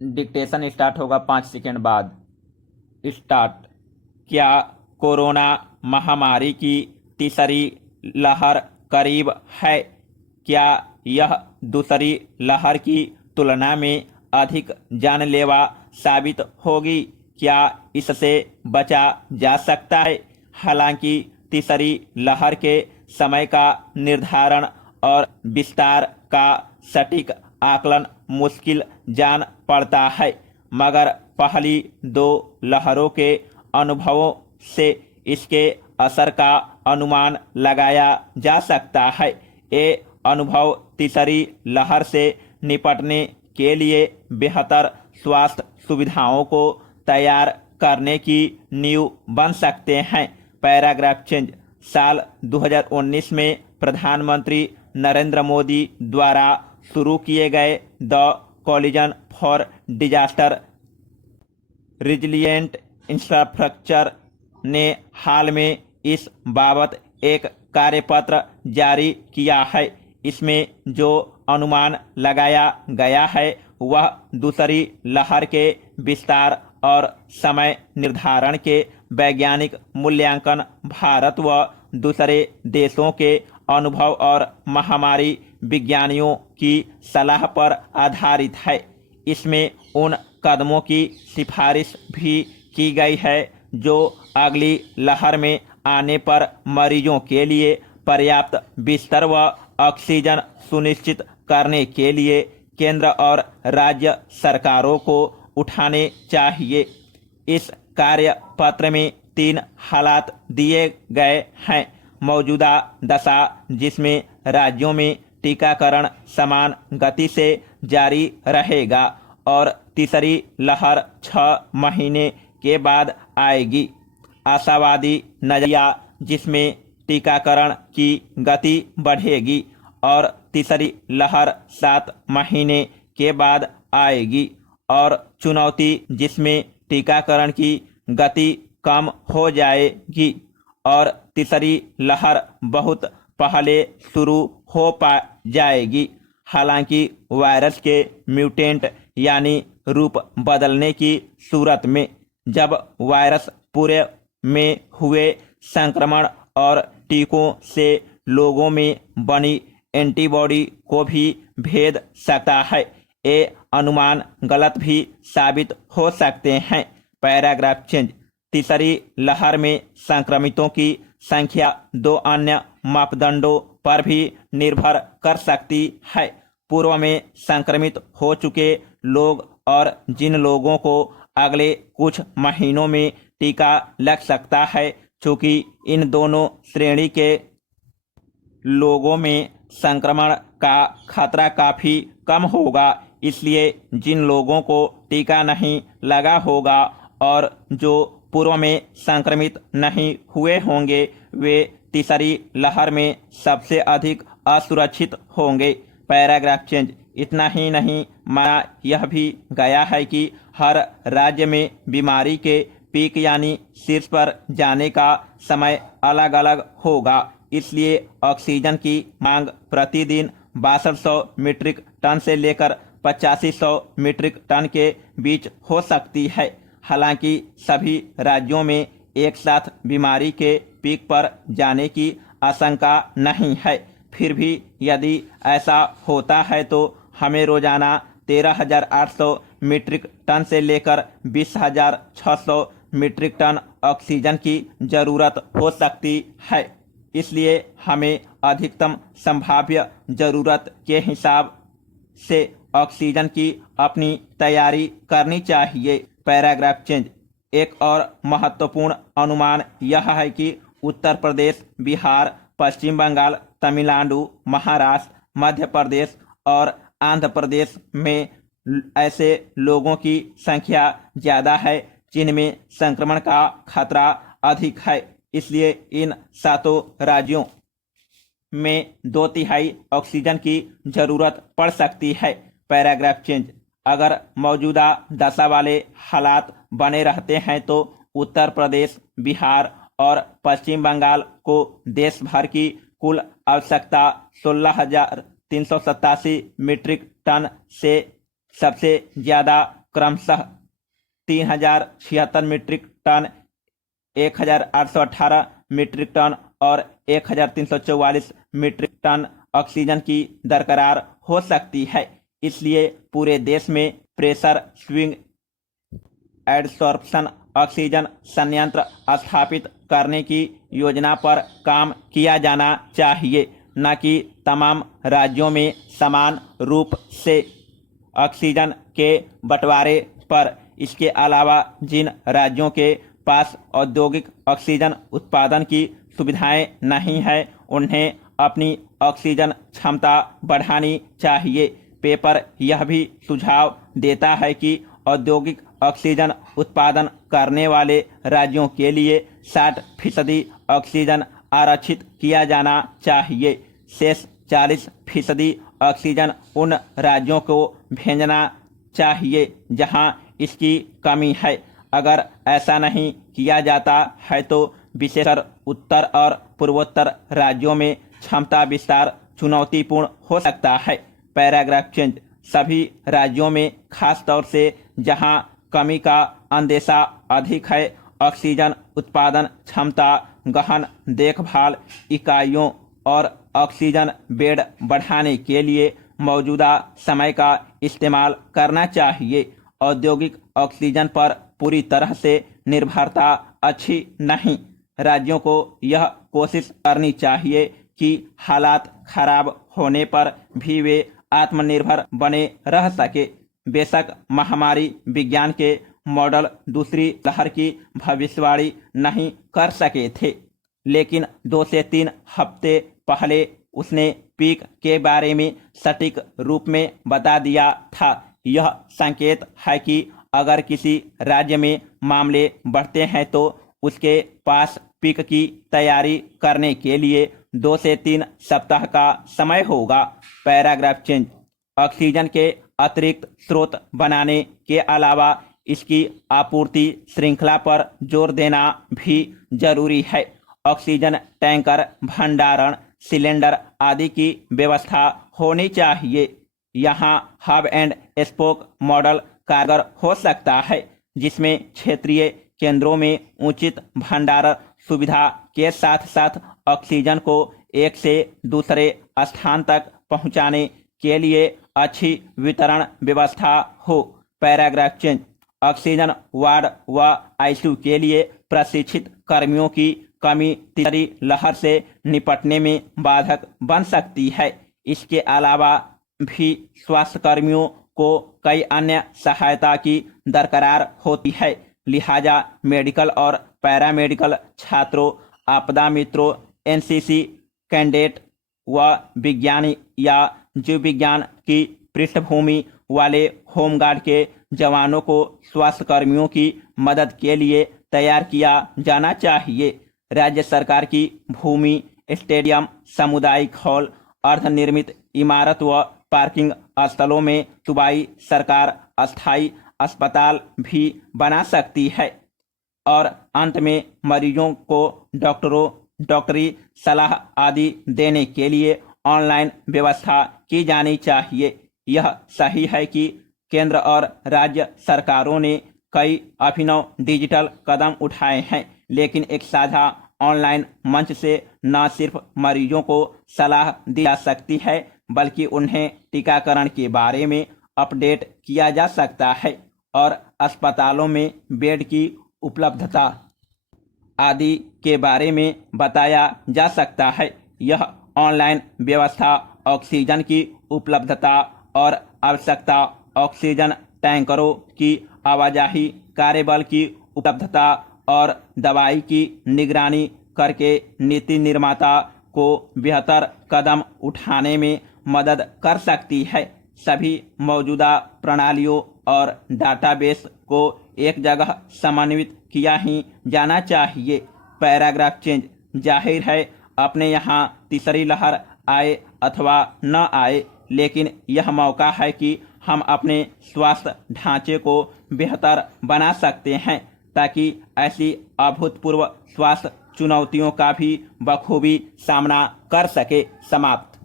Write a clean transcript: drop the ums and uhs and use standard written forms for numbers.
Dictation start होगा 5 second बाद। Start. क्या कोरोना महामारी की तीसरी लहर करीब है? क्या यह दूसरी लहर की तुलना में अधिक जानलेवा साबित होगी? क्या इससे बचा जा सकता है? हालांकि तीसरी लहर के समय का निर्धारण और विस्तार का सटीक आकलन मुश्किल जान पड़ता है, मगर पहली दो लहरों के अनुभवों से इसके असर का अनुमान लगाया जा सकता है। ये अनुभव तीसरी लहर से निपटने के लिए बेहतर स्वास्थ्य सुविधाओं को तैयार करने की नींव बन सकते हैं। Paragraph change. साल 2019 में प्रधानमंत्री नरेंद्र मोदी द्वारा शुरू किए गए the coalition for disaster resilient infrastructure ने हाल में इस बाबत एक कार्यपत्र जारी किया है। इसमें जो अनुमान लगाया गया है वह दूसरी लहर के विस्तार और समय निर्धारण के वैज्ञानिक मूल्यांकन, भारत व दूसरे देशों के अनुभव और महामारी विज्ञानियों की सलाह पर आधारित है। इसमें उन कदमों की सिफारिश भी की गई है जो अगली लहर में आने पर मरीजों के लिए पर्याप्त बिस्तर व ऑक्सीजन सुनिश्चित करने के लिए केंद्र और राज्य सरकारों को उठाने चाहिए। इस कार्य पत्र में 3 हालात दिए गए हैं। मौजूदा दशा, जिसमें राज्यों में टीकाकरण समान गति से जारी रहेगा, और तीसरी लहर 6 महीने के बाद आएगी। आशावादी नजरिया, जिसमें टीकाकरण की गति बढ़ेगी, और तीसरी लहर 7 महीने के बाद आएगी। और चुनौती, जिसमें टीकाकरण की गति कम हो जाएगी और तीसरी लहर बहुत पहले शुरू हो जाएगी। हालांकि वायरस के म्यूटेंट यानी रूप बदलने की सूरत में, जब वायरस पूरे में हुए संक्रमण और टीकों से लोगों में बनी एंटीबॉडी को भी भेद सकता है, ये अनुमान गलत भी साबित हो सकते हैं। Paragraph change. तीसरी लहर में संक्रमितों की संख्या 2 अन्य मापदंडों पर भी निर्भर कर सकती है। पूर्व में संक्रमित हो चुके लोग और जिन लोगों को अगले कुछ महीनों में टीका लग सकता है। चूंकि इन दोनों श्रेणी के लोगों में संक्रमण का खतरा काफी कम होगा, इसलिए जिन लोगों को टीका नहीं लगा होगा और जो पूर्व में संक्रमित नहीं हुए होंगे, वे तीसरी लहर में सबसे अधिक असुरक्षित होंगे। Paragraph change. इतना ही नहीं, माना यह भी गया है कि हर राज्य में बीमारी के पीक यानी शीर्ष पर जाने का समय अलग अलग होगा। इसलिए ऑक्सीजन की मांग प्रतिदिन 6200 मीट्रिक टन से लेकर 8500 मीट्रिक टन के बीच हो सकती है। हालांकि सभी राज्यों में एक साथ बीमारी के पीक पर जाने की आशंका नहीं है। फिर भी यदि ऐसा होता है तो हमें रोजाना 13,800 मीट्रिक टन से लेकर 20,600 मीट्रिक टन ऑक्सीजन की जरूरत हो सकती है। इसलिए हमें अधिकतम संभाव्य जरूरत के हिसाब से ऑक्सीजन की अपनी तैयारी करनी चाहिए। Paragraph change. एक और महत्वपूर्ण अनुमान यह है कि उत्तर प्रदेश, बिहार, पश्चिम बंगाल, तमिलनाडु, महाराष्ट्र, मध्य प्रदेश और आंध्र प्रदेश में ऐसे लोगों की संख्या ज़्यादा है जिनमें संक्रमण का खतरा अधिक है। इसलिए इन 7 राज्यों में 2/3 ऑक्सीजन की जरूरत पड़ सकती है। Paragraph change. अगर मौजूदा दशा वाले हालात बने रहते हैं तो उत्तर प्रदेश, बिहार और पश्चिम बंगाल को देश भर की कुल आवश्यकता 16,387 मीट्रिक टन से सबसे ज़्यादा क्रमशः 3076 मीट्रिक टन, 1818 मीट्रिक टन और 1344 मीट्रिक टन ऑक्सीजन की दरकार हो सकती है। इसलिए पूरे देश में प्रेशर स्विंग एडसॉर्प्शन ऑक्सीजन संयंत्र स्थापित करने की योजना पर काम किया जाना चाहिए, न कि तमाम राज्यों में समान रूप से ऑक्सीजन के बंटवारे पर। इसके अलावा जिन राज्यों के पास औद्योगिक ऑक्सीजन उत्पादन की सुविधाएं नहीं है, उन्हें अपनी ऑक्सीजन क्षमता बढ़ानी चाहिए। पेपर यह भी सुझाव देता है कि औद्योगिक ऑक्सीजन उत्पादन करने वाले राज्यों के लिए 60% ऑक्सीजन आरक्षित किया जाना चाहिए। शेष 40% ऑक्सीजन उन राज्यों को भेजना चाहिए जहां इसकी कमी है। अगर ऐसा नहीं किया जाता है तो विशेषकर उत्तर और पूर्वोत्तर राज्यों में क्षमता विस्तार चुनौतीपूर्ण हो सकता है। Paragraph change. सभी राज्यों में खास तौर से जहां कमी का अंदेशा अधिक है, ऑक्सीजन उत्पादन क्षमता, गहन देखभाल इकाइयों और ऑक्सीजन बेड बढ़ाने के लिए मौजूदा समय का इस्तेमाल करना चाहिए। औद्योगिक ऑक्सीजन पर पूरी तरह से निर्भरता अच्छी नहीं। राज्यों को यह कोशिश करनी चाहिए कि हालात खराब होने पर भी वे आत्मनिर्भर बने रह सके। बेशक महामारी विज्ञान के मॉडल दूसरी लहर की भविष्यवाणी नहीं कर सके थे, लेकिन 2 से 3 हफ्ते पहले उसने पीक के बारे में सटीक रूप में बता दिया था। यह संकेत है कि अगर किसी राज्य में मामले बढ़ते हैं तो उसके पास पीक की तैयारी करने के लिए 2 से 3 सप्ताह का समय होगा। Paragraph change. ऑक्सीजन के अतिरिक्त स्रोत बनाने के अलावा इसकी आपूर्ति श्रृंखला पर जोर देना भी जरूरी है। ऑक्सीजन टैंकर, भंडारण सिलेंडर आदि की व्यवस्था होनी चाहिए। यहाँ हब एंड स्पोक मॉडल कारगर हो सकता है, जिसमें क्षेत्रीय केंद्रों में उचित भंडारण सुविधा के साथ साथ ऑक्सीजन को एक से दूसरे स्थान तक पहुंचाने के लिए अच्छी वितरण व्यवस्था हो। Paragraph change. ऑक्सीजन वार्ड व आईसीयू के लिए प्रशिक्षित कर्मियों की कमी तीसरी लहर से निपटने में बाधक बन सकती है। इसके अलावा भी स्वास्थ्य कर्मियों को कई अन्य सहायता की दरकार होती है। लिहाजा मेडिकल और पैरामेडिकल छात्रों, आपदा मित्रों, एनसीसी कैडेट व विज्ञानी या जीव विज्ञान की पृष्ठभूमि वाले होमगार्ड के जवानों को स्वास्थ्य कर्मियों की मदद के लिए तैयार किया जाना चाहिए। राज्य सरकार की भूमि, स्टेडियम, सामुदायिक हॉल, अर्धनिर्मित इमारत व पार्किंग स्थलों में सूबाई सरकार अस्थायी अस्पताल भी बना सकती है। और अंत में मरीजों को डॉक्टरी सलाह आदि देने के लिए ऑनलाइन व्यवस्था की जानी चाहिए। यह सही है कि केंद्र और राज्य सरकारों ने कई अभिनव डिजिटल कदम उठाए हैं, लेकिन एक साझा ऑनलाइन मंच से न सिर्फ मरीजों को सलाह दी जा सकती है, बल्कि उन्हें टीकाकरण के बारे में अपडेट किया जा सकता है और अस्पतालों में बेड की उपलब्धता आदि के बारे में बताया जा सकता है। यह ऑनलाइन व्यवस्था ऑक्सीजन की उपलब्धता और आवश्यकता, ऑक्सीजन टैंकरों की आवाजाही, कार्यबल की उपलब्धता और दवाई की निगरानी करके नीति निर्माता को बेहतर कदम उठाने में मदद कर सकती है। सभी मौजूदा प्रणालियों और डाटाबेस को एक जगह समन्वित किया ही जाना चाहिए। Paragraph change. जाहिर है अपने यहाँ तीसरी लहर आए अथवा न आए, लेकिन यह मौका है कि हम अपने स्वास्थ्य ढांचे को बेहतर बना सकते हैं, ताकि ऐसी अभूतपूर्व स्वास्थ्य चुनौतियों का भी बखूबी सामना कर सके। समाप्त।